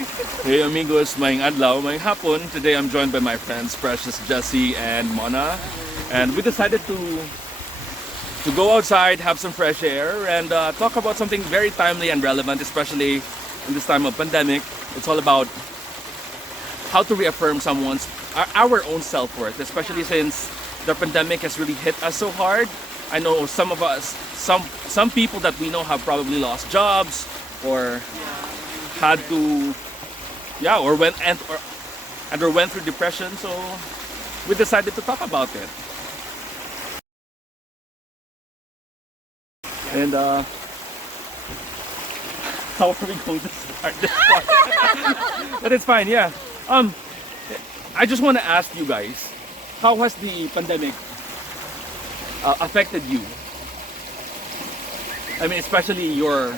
Hey amigos, maing adlaw, maing hapon. Today I'm joined by my friends Precious, Jessie, and Mona. And we decided to go outside, have some fresh air, and talk about something very timely and relevant, especially in this time of pandemic. It's all about how to reaffirm our own self-worth, especially since the pandemic has really hit us so hard. I know some of us, some people that we know have probably lost jobs or had to, or went through depression. So we decided to talk about it. And how are we going to start this podcast? But it's fine, yeah. I just want to ask you guys, how has the pandemic affected you? I mean, especially your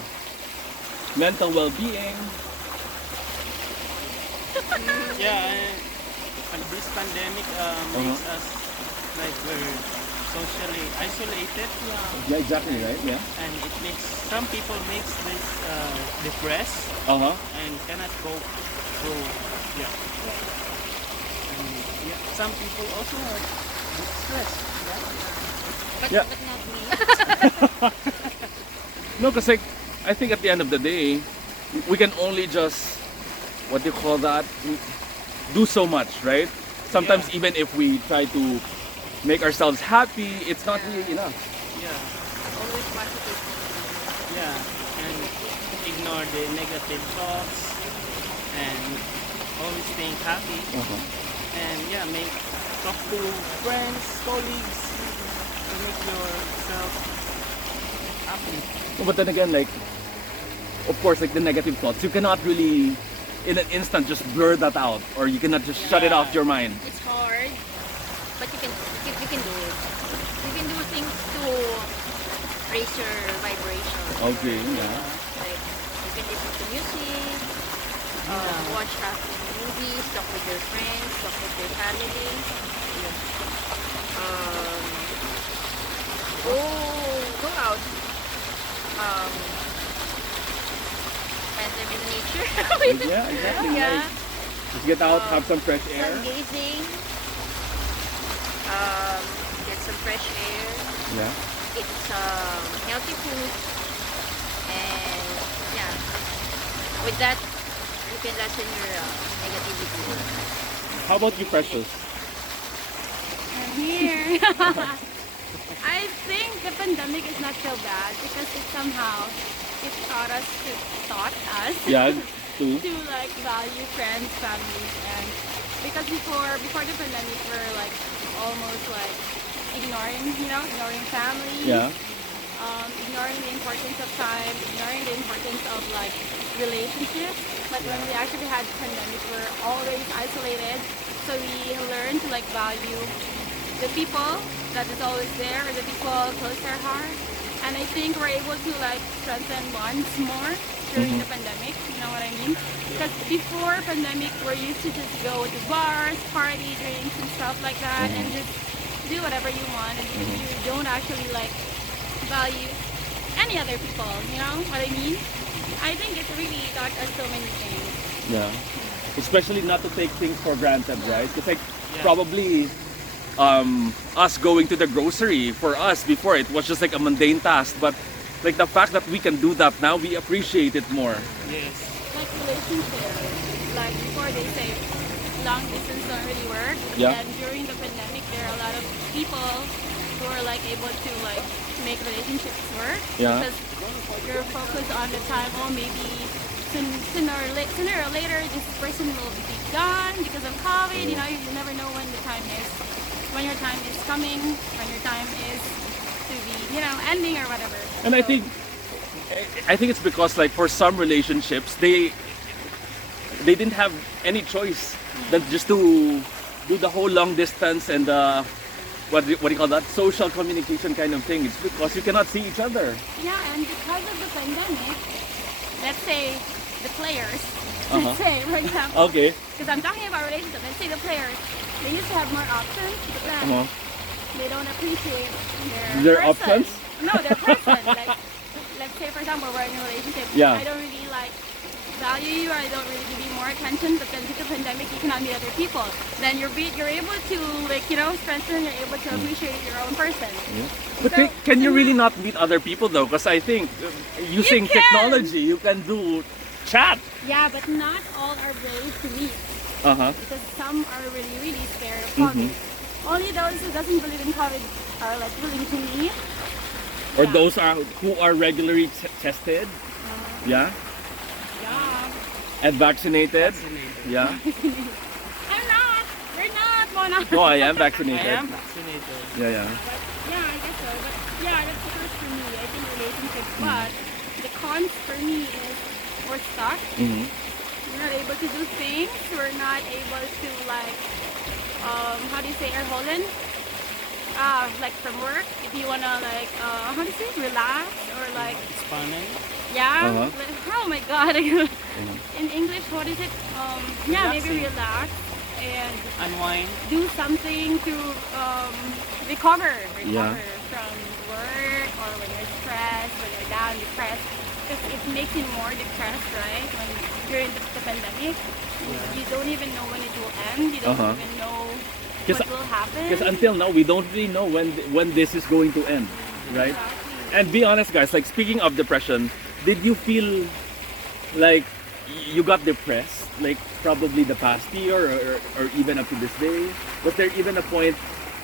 mental well-being. And this pandemic makes us like we're socially isolated. Yeah, exactly, right? Yeah. And it makes some people makes this depressed and cannot go through. And some people also have stress. Yeah. But not me. No, because I think at the end of the day, we can only just, what do you call that? Do so much, right? Sometimes even if we try to make ourselves happy, it's not really enough. Always positive. And ignore the negative thoughts and always staying happy. And talk to friends, colleagues to make yourself happy. But then again, like, of course, like the negative thoughts, you cannot really, in an instant, just blur that out, or you cannot just shut it off your mind. It's hard, but you can do it. You can do things to raise your vibration. Okay, Like you can listen to music, watch happy movies, talk with your friends, talk with your family. Go out. Spend time in nature. Yeah, exactly. Yeah. Like, just get out, have some fresh air. Sun gazing. Get some fresh air. Yeah. Eat some healthy food. And with that, you can lessen your negativity. How about you, Precious? I'm here. I think the pandemic is not so bad because it taught us Yeah, too. to like value friends, families, and because before the pandemic we're like almost like ignoring family. Yeah. Ignoring the importance of time, ignoring the importance of like relationships. But when we actually had the pandemic, we're always isolated. So we learned to like value the people that is always there, or the people close to our heart. And I think we're able to like strengthen bonds more during the pandemic. You know what I mean? Because before pandemic, we're used to just go to bars, party, drinks, and stuff like that, and just do whatever you want, and you don't actually like value any other people, you know what I mean? I think it really taught us so many things. Yeah. Especially not to take things for granted, right? Because like probably us going to the grocery, for us before it was just like a mundane task, but like the fact that we can do that now, we appreciate it more. Yes. Like relationships, like before they say long distance don't really work, Yeah. and during the pandemic there are a lot of people who are like able to like make relationships work. Yeah. Because you're focused on the time, maybe sooner or later this person will be gone because of COVID. You know, you never know when your time is coming, when your time is to be, ending or whatever. And I think it's because like for some relationships, they didn't have any choice than just to do the whole long distance and what do you call that, social communication kind of thing. It's because you cannot see each other. Yeah, and because of the pandemic, let's say the players, let's say, for example, Okay. because I'm talking about relationships, let's say the players, they used to have more options, but then they don't appreciate their person. options? No, their person. Like, let's say, for example, we're in a relationship. Yeah. I don't really like value you or I don't really give you more attention, but then due to pandemic you cannot meet other people. Then you're able to like, you know, strengthen, you're able to appreciate your own person. Yeah. But So, can you really not meet other people though? Because I think using can. technology, you can do chat. Yeah, but not all are brave to meet because some are really, really scared of COVID. Only those who doesn't believe in COVID are like willing to meet. Or Yeah. those who are regularly tested. Yeah. Yeah. And vaccinated. Vaccinated. Yeah. I'm not. We're not, Mona. No, I am I vaccinated. am vaccinated. Yeah, yeah. But yeah, I guess so. But yeah, that's the first for me. I think relationships. But the cons for me is we're stuck. Mm-hmm. We're not able to do things. We're not able to like, how do you say, erholen? Like from work, if you wanna like, how do you say, relax or like, Expanding. yeah. Uh-huh. Like, oh my God. In English, what is it? Yeah, maybe Relaxing. relax and Unwind. do something to recover Yeah. from work or when you're stressed, when you're down, depressed. Because it makes you more depressed, right? When during the pandemic, you don't even know when it will end. You don't even know what will happen. Because until now, we don't really know when this is going to end, right? Exactly. And be honest, guys. Like speaking of depression, did you feel like you got depressed? Like probably the past year or even up to this day? Was there even a point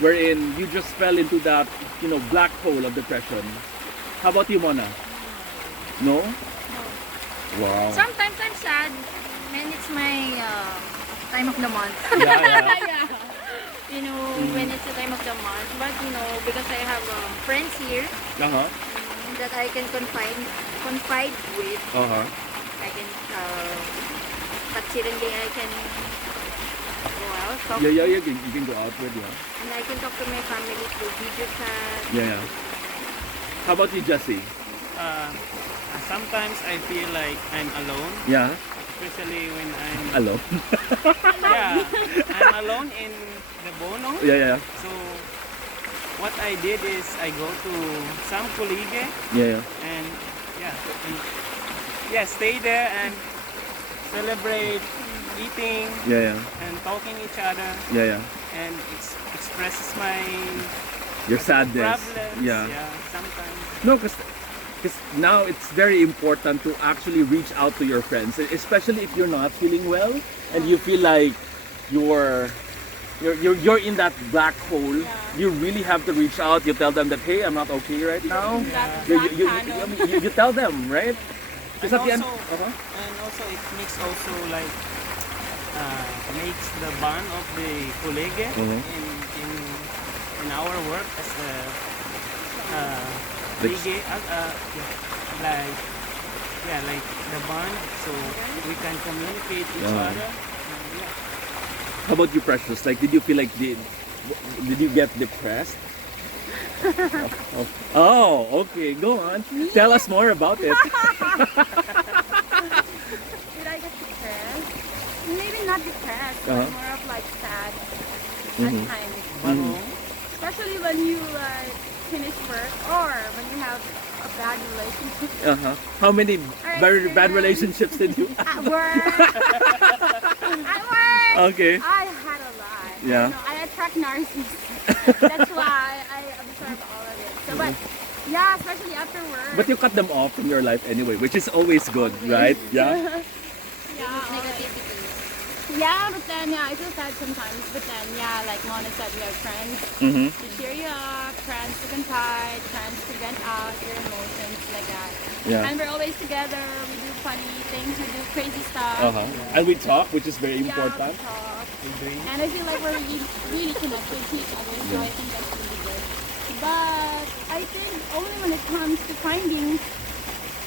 wherein you just fell into that, you know, black hole of depression? How about you, Mona? No? Wow. Sometimes I'm sad when it's my time of the month. Yeah, yeah. Yeah. You know, when it's the time of the month. But you know, because I have friends here Uh-huh. that I can confide with, Uh-huh. I can Katsirenge, I can go out, talk, Yeah, you can go out with, yeah. and I can talk to my family through video chat. Yeah, yeah. How about you, Jesse? Sometimes I feel like I'm alone, Yeah. especially when I'm Alone. yeah, I'm alone in the Bono. Yeah, yeah. So what I did is I go to some colleague Yeah, yeah. and stay there and celebrate eating Yeah, yeah. and talking each other Yeah, yeah. and expresses my Your sadness. problems. Yeah. Sometimes. No, because now it's very important to actually reach out to your friends, especially if you're not feeling well and you feel like you're in that black hole. You really have to reach out. You tell them that, hey, I'm not okay right now. That You, black you, panel. you tell them, right? And Because at the end, also, and also it makes also like makes the bond of the colleague in our work as a like the bond, so we can communicate each other. how about you, Precious? Like, did you feel like did you get depressed? Oh, okay. Go on. Tell us more about it. Did I get depressed? Maybe not depressed, but more of like sad at times. Especially when you like finish work or when you have a bad relationship How many very bad then- relationships did you? at work. At work. Okay. I had a lot. Yeah. You know, I attract narcissists. That's why I absorb all of it. So, but yeah, especially after work. But you cut them off from your life anyway, which is always good, right? Yeah. yeah, Negativity. yeah, but then yeah, I feel sad sometimes. But then yeah, like Mona said, we have friends Mm-hmm. to cheer you up, friends to confide, friends to vent out your emotions like that. Yeah. And we're always together. We do funny things. We do crazy stuff. And we talk, which is very Yeah, important. we talk. We drink. And I feel like we're really, really connected to each other, so I think that's really good. But I think only when it comes to finding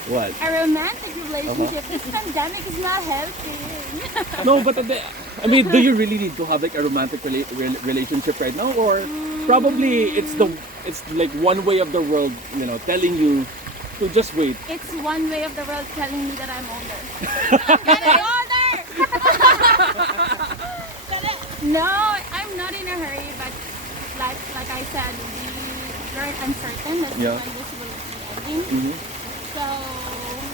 What? a romantic relationship, this pandemic is not helping. No, but I mean, do you really need to have like a romantic relationship right now, or probably it's like one way of the world, you know, telling you to just wait. It's one way of the world telling me that I'm older. Getting older! No, I'm not in a hurry, but like I said, we're uncertain. That's Yeah. when this will be ending. Mm-hmm. So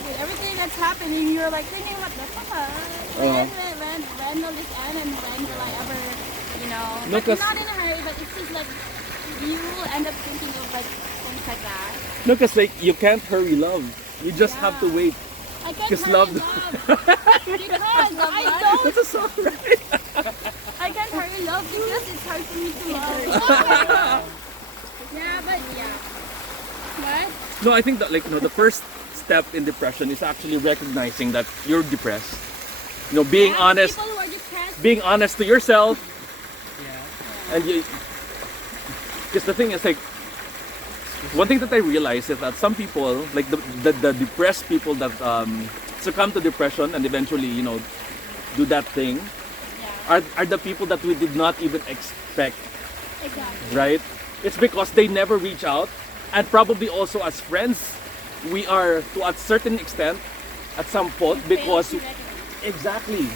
with everything that's happening, you're like thinking, what the fuck? When will this end and when will I ever, you know? No, But you're 'cause- not in a hurry, but it's just like you will end up thinking of like things like that. No, because like you can't hurry love. You just have to Yeah. wait. I can't Just hurry love- love because I don't. That's a song, right? I can't hurry love because it's hard for me to love. Yeah, but yeah. What? No, I think that like the first step in depression is actually recognizing that you're depressed. Being Yeah, honest, People who are depressed. being honest to yourself, Yeah. and you. Because the thing is like, one thing that I realized is that some people, like the depressed people that succumb to depression and eventually do that thing, Yeah. are the people that we did not even expect, Exactly. right? It's because they never reach out, and probably also as friends, we are to a certain extent at some point because Fail to recognize. exactly.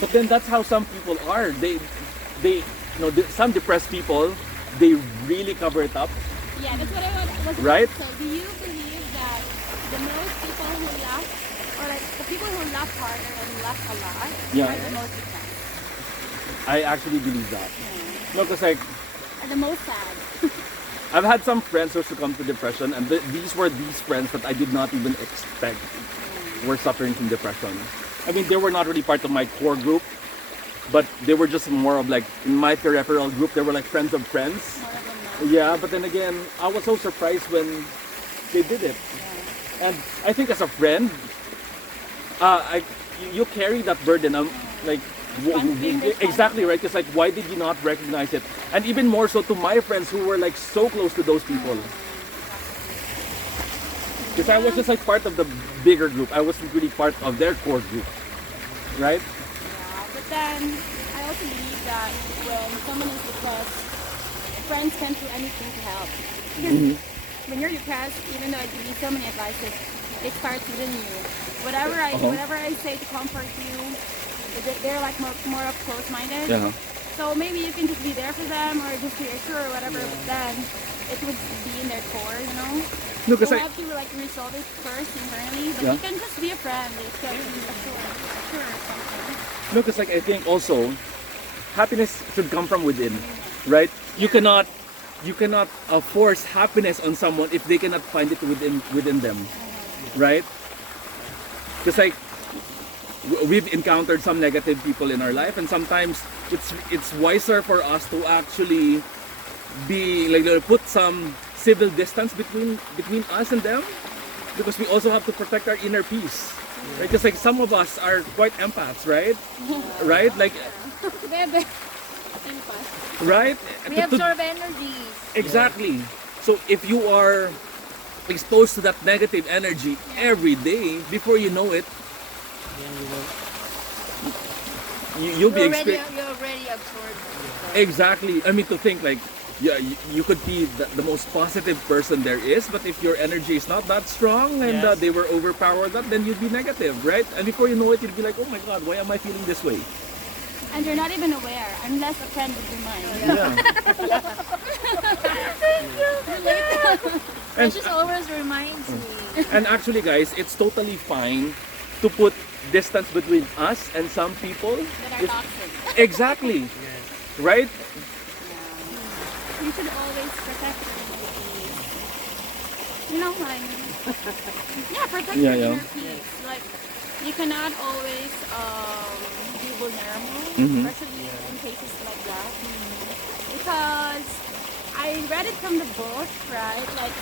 But then that's how some people are. Some depressed people, they really cover it up, Yeah, that's what I was Right? So do you believe that the most people who laugh, or like the people who laugh harder and laugh a lot, Yeah. are the most depressed? I actually believe that. No, because like Are the most sad? I've had some friends who succumbed to depression, and these were these friends that I did not even expect were suffering from depression. I mean, they were not really part of my core group, but they were just more of like in my peripheral group. They were like friends of friends. More of them now. Yeah, but then again, I was so surprised when they did it. And I think as a friend, you carry that burden. Like exactly right. It's like, why did you not recognize it? And even more so to my friends who were like so close to those people. Because I was just like part of the bigger group. I wasn't really part of their core group, right? Yeah, but then I also believe that when someone is depressed, friends can't do anything to help. Because when you're depressed, even though I give you so many advices, it starts within you. Whatever I say to comfort you, they're like more of close-minded. Yeah. So maybe you can just be there for them or just reassure or whatever, but then it would be in their core, you know? No, You because have to like resolve it first internally, but Yeah. you can just be a friend. It can assure something. no, 'cause, like I think also happiness should come from within, right? You cannot force happiness on someone if they cannot find it within them, right? Because like we've encountered some negative people in our life, and sometimes it's wiser for us to actually be like put some civil distance between us and them, because we also have to protect our inner peace, right? Because like some of us are quite empaths, right? Right? Like Bebe. right? We To- to- absorb energies. Exactly. So if you are exposed to that negative energy every day, before you know it, Then we will. you'll be You already experiencing. absorbed. Exactly. I mean, to think like, yeah, you could be the most positive person there is, but if your energy is not that strong and Yes. they were overpowered, then you'd be negative, right? And before you know it, you'd be like, oh my God, why am I feeling this way? And you're not even aware unless a friend would remind you. Yeah. It just always reminds me. And actually, guys, it's totally fine to put distance between us and some people. That are If- toxic. Exactly. Yes. Right? You should always protect your inner peace. You know what I mean? Yeah, protect Yeah, your yeah. inner peace. Like, you cannot always be vulnerable, Mhm. especially in cases like that. Because I read it from the book, right? Like,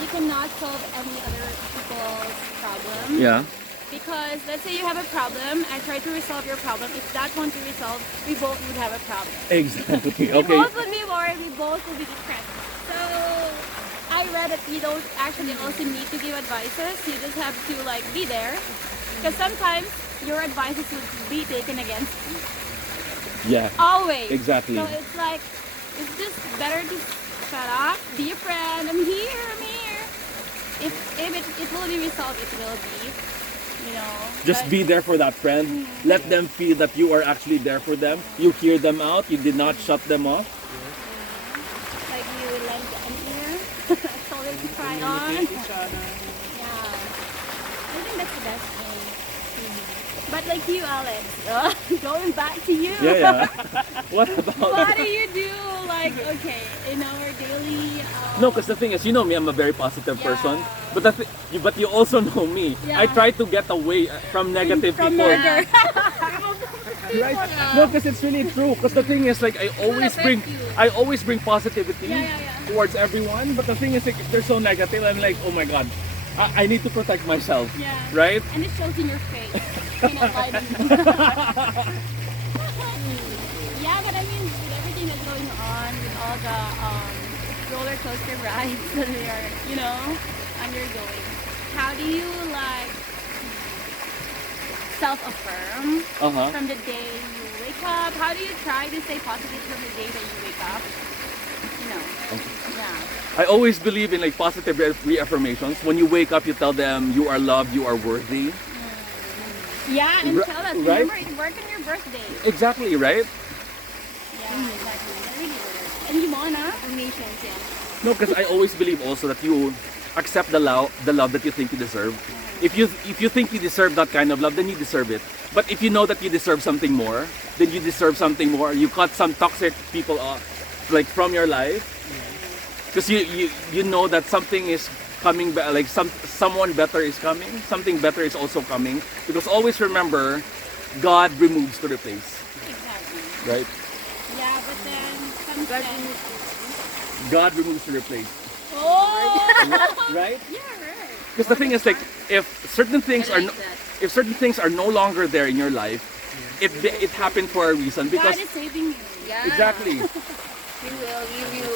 you cannot solve any other people's problem. Yeah. Because let's say you have a problem, I try to resolve your problem. If that won't be resolved, we both would have a problem. Exactly. We Okay. both would be worried, we both would be depressed. So I read that you don't actually also need to give advices. You just have to like be there. Because sometimes your advices would be taken against you. Yeah. Always. Exactly. So it's like, it's just better to shut up, be a friend, I'm here. If it will be resolved, it will be. You know, Just but- be there for that friend. Let them feel that you are actually there for them. You hear them out. You did not shut them off. like you lend an ear, shoulder to cry on. Communicate each other. Yeah. That's the best thing. But like you, Alex, going back to you. Yeah. What about? What do you do? Like, okay, in our daily. No, because the thing is, you know me, I'm a very positive Yeah. person. But but you also know me. Yeah. I try to get away from negative From people. murder. Right? No, because it's really true. Because the thing is, like, I always bring positivity Yeah. towards everyone. But the thing is, like, if they're so negative, I'm like, oh my god, I need to protect myself. Yeah. Right? And it shows in your face. You cannot lie to me. Yeah, but I mean, with everything that's going on, with all the roller coaster rides that we are, undergoing, how do you like self-affirm from the day you wake up? How do you try to stay positive from the day that you wake up? Yeah. I always believe in like positive reaffirmations. When you wake up, you tell them you are loved, you are worthy. Yeah, and tell us, right? remember, it worked on your birthday. Exactly, right? Yeah, exactly. That really works. And you wanna? Affirmations, yeah. No, because I always believe also that you accept the love that you think you deserve. If you think you deserve that kind of love, then you deserve it. But if you know that you deserve something more, then you deserve something more. You cut some toxic people off, like from your life, because you know that something is coming back, like someone better is coming, something better is also coming. Because always remember, God removes to replace, Exactly. right? Yeah, but then sometimes. God removes to replace, Oh! right? Yeah, right. Because the thing is, like, if certain things I are like that. if certain things are no longer there in your life, it happened for a reason. Because God is saving you. Yeah. exactly. He will give you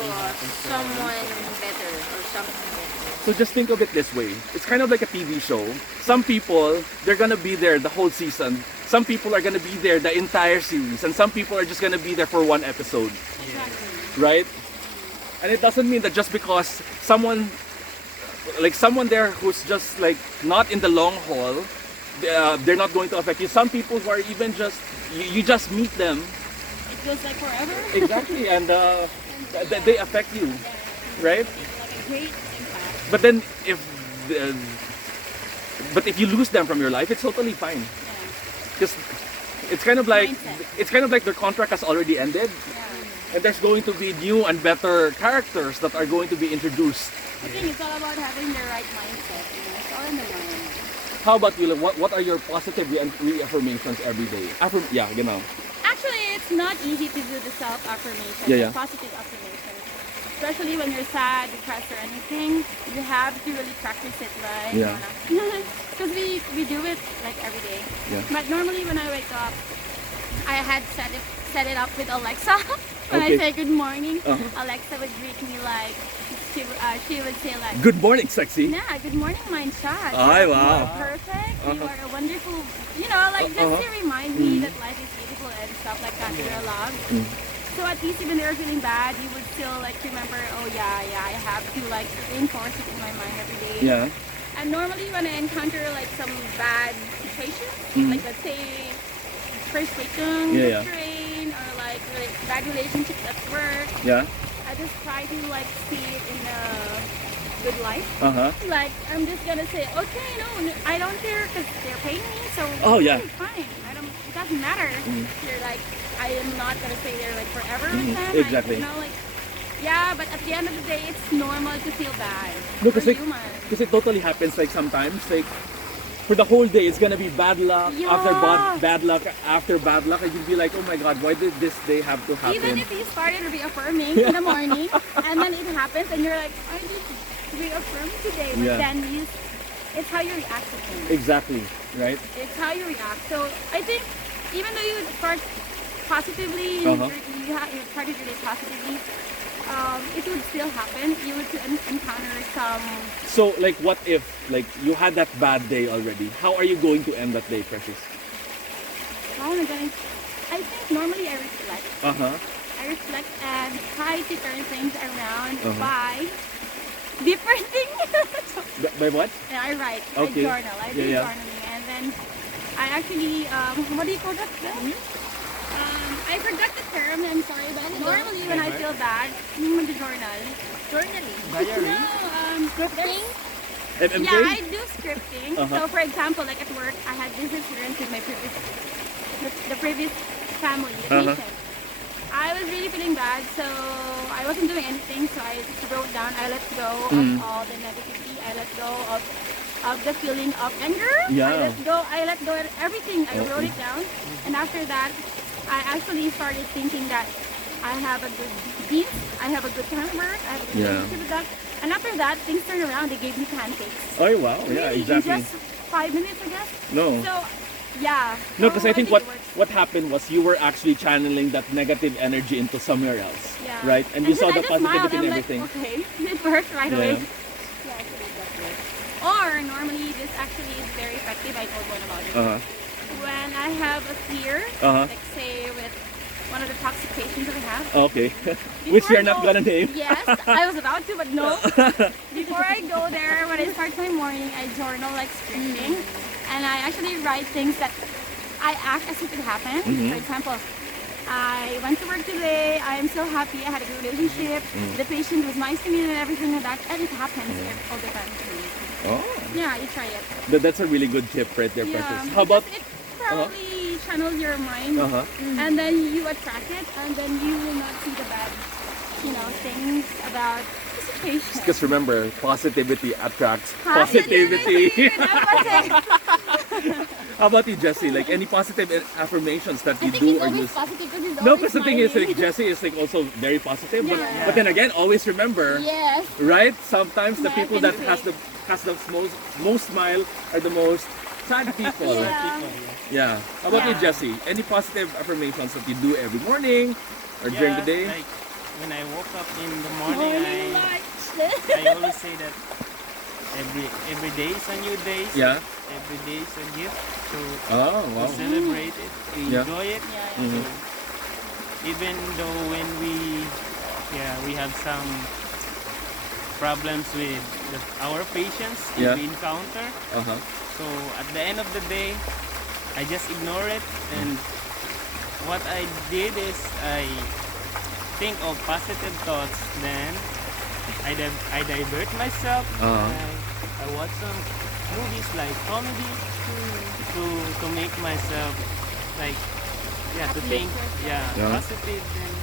someone better or something better. So just think of it this way. It's kind of like a TV show. Some people, they're gonna be there the whole season. Some people are gonna be there the entire series, and some people are just gonna be there for one episode, Exactly. right? And it doesn't mean that just because someone there who's just like not in the long haul, they're not going to affect you. Some people who are even just you just meet them. It feels like forever. Exactly, and they affect you, right? Like a great impact. But then if you lose them from your life, it's totally fine. Yeah. Because it's kind of like Mindset. their contract has already ended, Yeah. and there's going to be new and better characters that are going to be introduced. I think it's all about having the right mindset. It's all in the mind. How about you? Like, what are your positive reaffirmations every day? Yeah, genau. Actually, it's not easy to do the self-affirmation, Yeah. the positive affirmation. Especially when you're sad, depressed, or anything. You have to really practice it, right? Yeah. Because we do it like every day. Yeah. But normally when I wake up, I had set it up with Alexa. When Okay. I say good morning, Uh-huh. Alexa would greet me like, she would say like, Good morning, sexy. yeah, good morning, my child. Ay, You wow. are perfect. You Uh-huh. are a wonderful, like just to remind me that life is beautiful and stuff like that. You're allowed. So at least even they're feeling bad, you would still like remember, oh yeah, I have to like reinforce it in my mind every day. Yeah. And normally when I encounter like some bad situations, like let's say frustration, Yeah. strain, or like bad relationships at work, Yeah. I just try to like see it in a good light. Like I'm just gonna say, okay, no, I don't care because they're paying me, so Oh, yeah. it's fine. It doesn't matter. You're like, I am not gonna stay there like forever with them. Exactly. Yeah, but at the end of the day, it's normal to feel bad. No, We're because human. it totally happens. Like sometimes, like for the whole day, it's gonna be bad luck after Yeah. bad luck after bad luck, and you'd be like, oh my god, why did this day have to happen? Even if you started reaffirming in the morning, and then it happens, and you're like, I just reaffirmed today, but Yeah. then it's how you react to things. Exactly, right? It's how you react. So I think even though you start positively, you started really positively, it would still happen. You would encounter some. So, like, what if, like, you had that bad day already? How are you going to end that day, Precious? How am I going? I think normally I reflect. I reflect and try to turn things around by different things. By what? Yeah, I write. Okay. I journal. I do Yeah, yeah. journaling, and then I actually what do you call that? I forgot the term. I'm sorry, but normally when I feel bad, the journal. Journaling. No, Scripting? MMK? Yeah, I do scripting. Uh-huh. So for example, like at work, I had this experience with my the previous family, Uh-huh. patient. I was really feeling bad, so I wasn't doing anything. So I just wrote down. I let go Mm. of all the negativity. I let go of the feeling of anger. Yeah. I let go of everything. I wrote it down, and after that, I actually started thinking that I have a good team. I have a good time at work. I have a good Yeah. relationship with them. And after that, things turned around. They gave me pancakes. Oh wow, yeah, Really, exactly. in just 5 minutes, I guess. No. So, yeah. No, So because I think it works. what happened was you were actually channeling that negative energy into somewhere else, Yeah. right? And you then saw I the just smiled. positivity I'm and like, everything. okay, it worked right Yeah. away. Yeah, actually that works. Or normally, this actually is very effective. I told one about it. Uh-huh. When I have a fear, Uh-huh. like say with one of the toxic patients that I have. Okay. Which Before you're I not go- gonna name. Yes, I was about to, but no. Before I go there, when I start my morning, I journal like scripting, and I actually write things that I act as if it happened. Mhm. For example, I went to work today. I am so happy. I had a good relationship. The patient was nice to me and everything like that, and it happens all the time. Oh, Yeah, you try it. that's a really good tip right there, Yeah, Precious. How about? because it probably channels your mind, Uh-huh. and then you attract it, and then you will not see the bad, things about the situation. Because remember, positivity attracts Positivity. positivity. That was it. How about you, Jessie? Like any positive affirmations that I you think do he's or always use? positive because he's No, always because the thing is, smiling. like Jessie is like also very positive, Yeah. but then again, always remember, Yes. right? Sometimes the I people can that say. has the most smile are the most sad people. Yeah. Yeah. How about you, Yeah. Jessie? Any positive affirmations that you do every morning or during the day? Like when I woke up in the morning, Morning lights. I always say that every day is a new day. Yeah. Every day is a gift. So Oh, we wow. celebrate it, we Yeah. enjoy it. Yeah, Mhm. So even though when we have some problems with our patients Yeah. that we encounter, Uh-huh. so at the end of the day, I just ignore it, and what I did is I think of positive thoughts, then I divert myself. Uh-huh. I watch some movies like comedy to make myself like to think Uplifted, Yeah. positive, and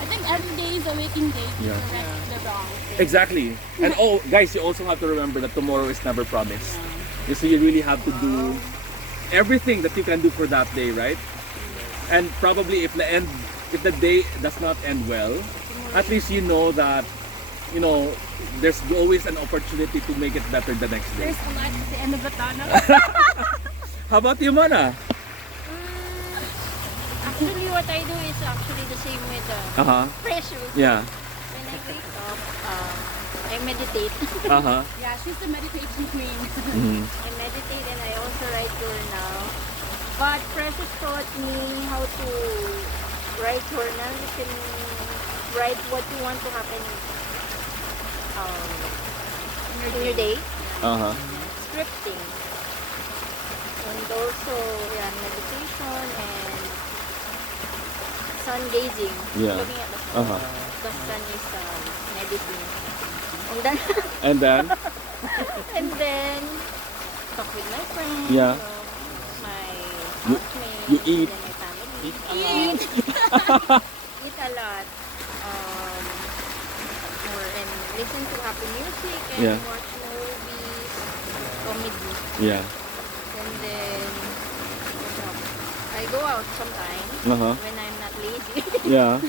I think every day is a waking day to Yeah. correct the wrong thing. Exactly. And guys, you also have to remember that tomorrow is never promised. So you really have to do everything that you can do for that day, right? And probably if the day does not end well, at least you know that there's always an opportunity to make it better the next day. There's a light at the end of the tunnel. How about you, Mana? Actually, what I do is actually the same with Uh-huh. pressure. Yeah. When I wake up, I meditate. Uh-huh. Yeah, she's the meditation queen. Mhm. I meditate and I also write journal. But Precious taught me how to write journal. You can write what you want to happen in your day. Uh-huh. Scripting. And also, meditation and sun gazing. Yeah. Looking at the sun. Uh-huh. Because sun is medicine. And then, And then? and then talk with my friends. Yeah. My You- housemates. you eat. And my family. Eat Eat a lot. And listen to happy music and Yeah. watch movies, comedy. Yeah. And then I go out sometimes Uh-huh. when I'm not lazy. Yeah.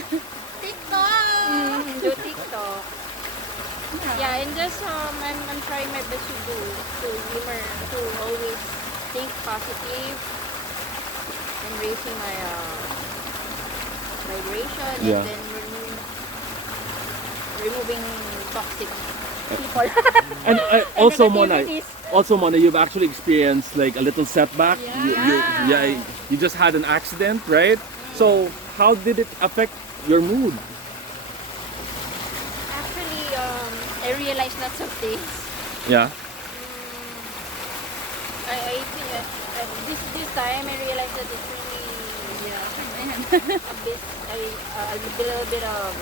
TikTok! Do TikTok. Yeah, and just I'm trying my best to humor, to always think positive and raising my vibration Yeah. and then removing toxic people. And also, Mona, Negativities. you've actually experienced like a little setback. You just had an accident, right? So how did it affect your mood? Actually, I realized lots of things. Yeah. I think this time I realized that it's really a little bit of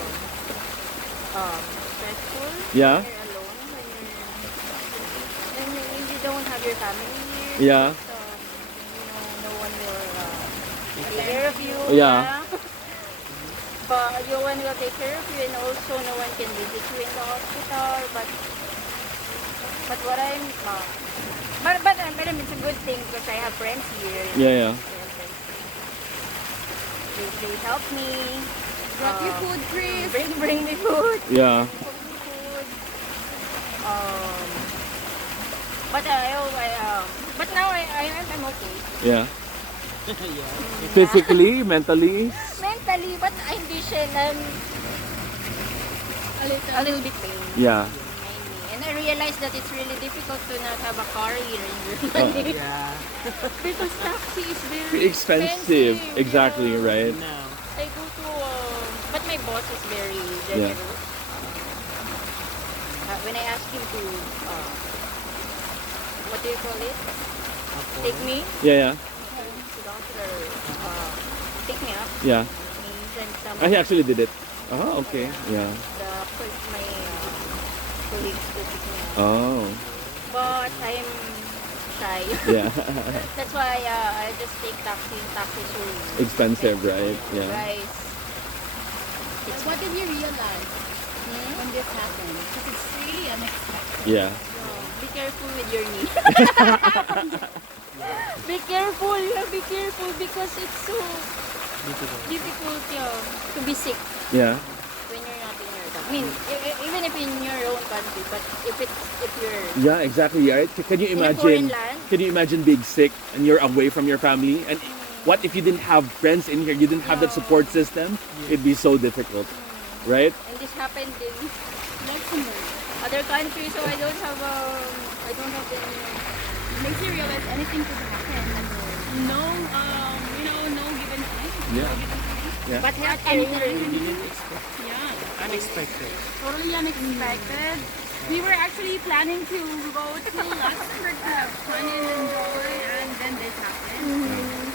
stressful. Yeah. When you're alone, when you're your family here. Yeah. No one will take care of you. Yeah. But no one will take care of you, and also no one can visit you in the hospital. But what I'm but I mean, it's a good thing because I have friends here. Yeah. They help me. Brought you food, Chris. Bring me food. Yeah. Cook me food. But now I'm okay. Yeah. Yeah. Physically, mentally. Mentally, but I envision a little bit pain. Yeah. And I realized that it's really difficult to not have a car here in Germany. Yeah. Because taxi is very Expensive. Exactly, Yeah. right? No. I go to, but my boss is very generous. When I ask him to, what do you call it? Take me Yeah. to doctor, pick me up. Yeah. He sent some. I actually did it. Oh, okay. Yeah. My colleagues to pick me up. Oh. But I'm shy. Yeah. That's why I just take taxi. Taxi so Expensive, right? Yeah. Rice. It's What did you realize Hmm? when this happened? Because it's really unexpected. Yeah. No, be careful with your knee. Be careful, be careful because it's so difficult to be sick Yeah. when you're not in your country. I mean, even if in your own country, but if you're Yeah, exactly, right? Can you in a foreign imagine? land, Can you imagine being sick and you're away from your family? And what if you didn't have friends in here? You didn't have that support system? It'd be so difficult, right? and this happened in Luxembourg. other countries, so I don't have any. It makes you realize anything could happen. No, no given time. Yeah. But healthcare here, Yeah. Unexpected. Totally unexpected. We were actually planning to go to Luxembourg to have fun and enjoy, and then this happened.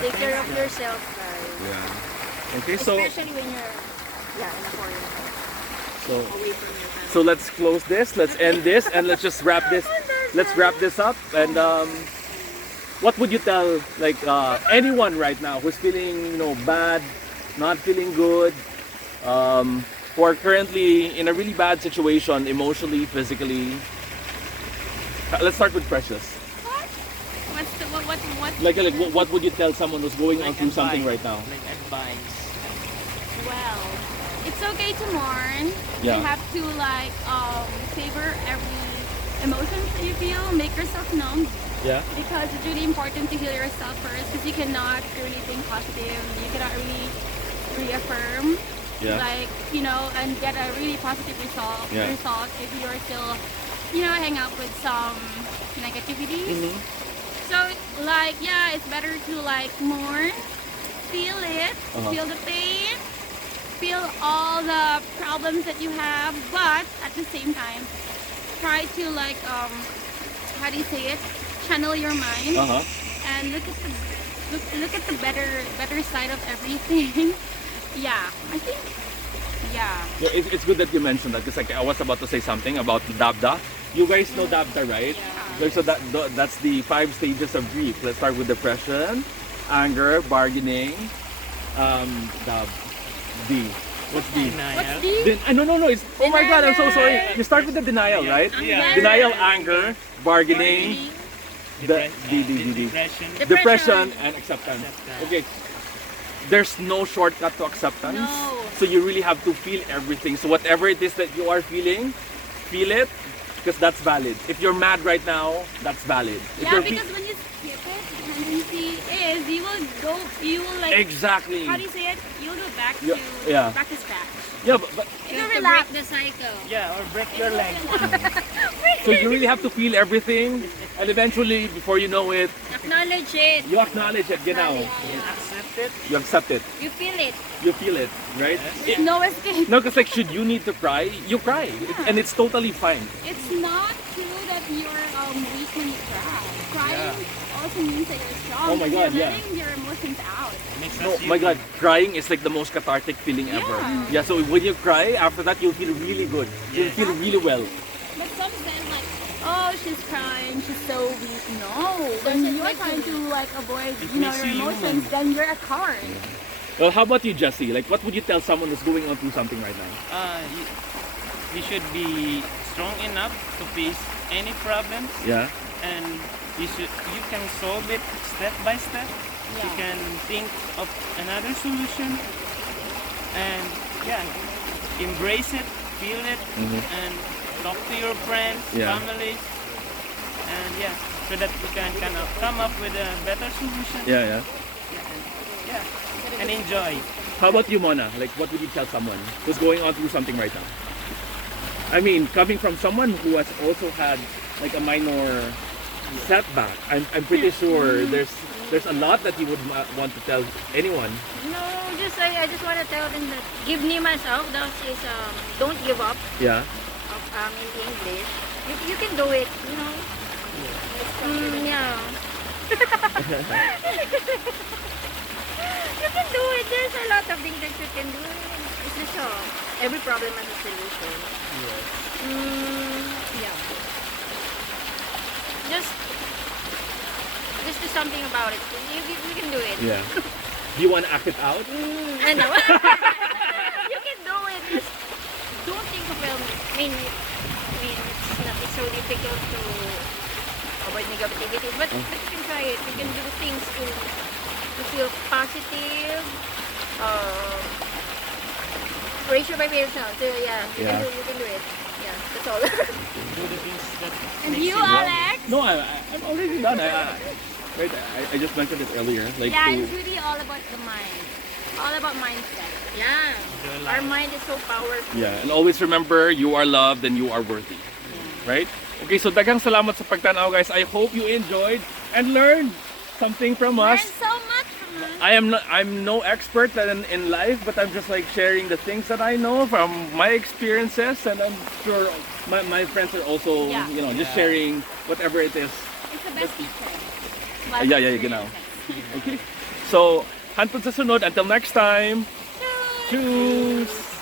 take care of yourself, guys. Yeah. Okay, so Especially when you're in a foreign country, so away from your family. so let's close this. Let's end this, and let's just wrap this. Let's wrap this up. And what would you tell like anyone right now who's feeling bad, not feeling good, who are currently in a really bad situation emotionally, physically? Let's start with Precious. What? Like what would you tell someone who's going on through something right now? Like advice. Well, it's okay to mourn. Yeah. You have to savor every emotions that you feel. Make yourself numb Yeah. because it's really important to heal yourself first. Because you cannot really think positive. You cannot really reaffirm. Yeah. And get a really positive result if you're still, hang out with some negativities. Mm-hmm. So, it's better to mourn, feel it, feel the pain, feel all the problems that you have, but at the same time, try to how do you say it? Channel your mind and look at the better side of everything. Yeah, I think. Yeah. Yeah, it's good that you mentioned that because I was about to say something about DABDA. You guys know DABDA, right? Yeah. So that's the 5 stages of grief. Let's start with depression, anger, bargaining, D. What's D? Denial. No. It's oh my God! I'm so sorry. You start with the denial, right? Yeah. Denial, anger, bargaining, the Depression. depression, and acceptance. Okay. There's no shortcut to acceptance. No. So you really have to feel everything. So whatever it is that you are feeling, feel it because that's valid. If you're mad right now, that's valid. If Yeah, you're because when you skip it, the tendency is you will exactly. how do you say it? You'll go back to Yeah. back to scratch. Yeah, but You'll To relax. break the cycle. Yeah, or break your leg. so you really have to feel everything, and eventually, before you know it, Acknowledge it. you acknowledge it. Genau. Accept it. You accept it. You feel it. You feel it, right? There's no escape. No, because should you need to cry, you cry, and it's totally fine. It's not true that you're weak when you cry. Crying also means that you're strong. Oh my and God, you're yeah. letting your emotions out. Makes No, us my human. God, crying is like the most cathartic feeling ever. Yeah. Yeah, so when you cry, after that you'll feel really good. You'll feel really well. But some she's crying, she's so weak. No, when Doesn't you're make trying you- to like avoid, It you know, makes your you emotions, human. then you're a coward. Well, how about you, Jesse? Like, what would you tell someone who's going on through something right now? You should be strong enough to face any problems, Yeah. and you can solve it step by step. You Yeah. can think of another solution, and yeah, embrace it, feel it, and talk to your friends, Yeah. families, and yeah, so that you can kind of come up with a better solution. Yeah, yeah. And enjoy. How about you, Mona? Like, what would you tell someone who's going on through something right now? I mean, coming from someone who has also had like a minor setback, I'm pretty sure there's a lot that you would want to tell anyone. No, just I just want to tell them that give me myself. That is don't give up. Yeah. In English, you can do it. You know. Yeah. You can do it. There's a lot of things that you can do. It's just every problem has a solution. Yeah. Just do something about it. You can do it. Yeah. Do you want to act it out? I know. You can do it. Just don't think of it. I mean, it's so difficult to avoid negativity, but you can try it. You can do things to feel positive. Raise your vibration. So yeah, you can do it. Yeah, that's all. Do the things that And makes you, happy. Alex? No, I'm already done. I just mentioned it earlier. Like, Yeah, to- it's really all about the mind. All about mindset. Yeah, Enjoy our life. mind is so powerful. yeah, and always remember you are loved and you are worthy. Right? Okay, so daghang salamat sa pagtanaw, guys. I hope you enjoyed and learned something from us. Learn so much from us. I'm no expert in life, but I'm just like sharing the things that I know from my experiences, and I'm sure my friends are also, Yeah. you know, just sharing whatever it is. It's the best teacher. Yeah, genau. Okay. So, hantod sa sunod. Until next time. Tschüss.